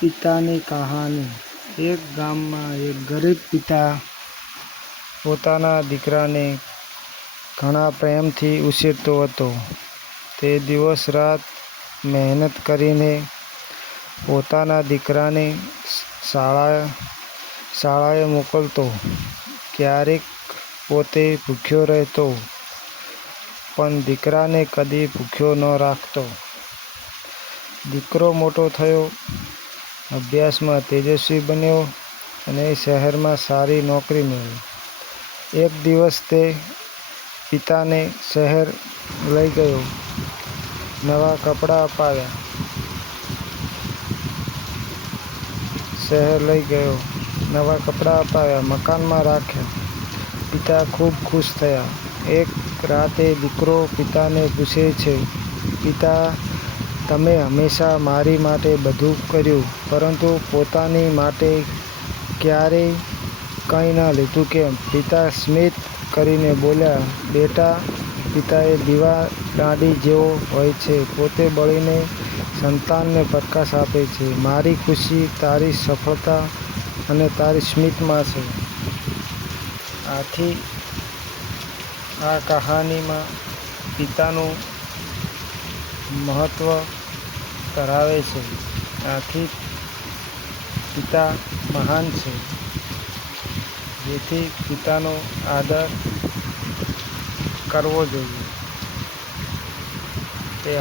પિતાની કહાની એક ગામમાં એક ગરીબ પિતા પોતાના દીકરાને ઘણા પ્રેમથી ઉછેરતો હતો. તે દિવસ-રાત મહેનત કરીને પોતાના દીકરાને શાળા શાળાએ મોકલતો. ક્યારેક પોતે ભૂખ્યો રહેતો, પણ દીકરાને કદી ભૂખ્યો ન રાખતો. દીકરો મોટો થયો, અભ્યાસમાં તેજસ્વી બન્યો અને શહેરમાં સારી નોકરી મેળવી. એક દિવસ તે પિતાને શહેર લઈ ગયો, નવા કપડાં અપાવ્યા, મકાનમાં રાખ્યા. પિતા ખૂબ ખુશ થયા. એક રાતે દીકરો પિતાને પૂછે છે, "પિતા, તમે હંમેશાં મારી માટે બધું કર્યું, પરંતુ પોતાની માટે ક્યારેય કંઈ ન લીધું કેમ?" પિતા સ્મિત કરીને બોલ્યા, "બેટા, પિતાએ દીવા-દાંડી જેવો હોય છે, પોતે બળીને સંતાનને પ્રકાશ આપે છે. મારી ખુશી તારી સફળતા અને તારી સ્મિતમાં છે." આથી આ કહાનીમાં પિતાનું મહત્વ ધરાવે છે. આથી પિતા મહાન છે. જેથી પિતાનો આદર કરવો જોઈએ. તે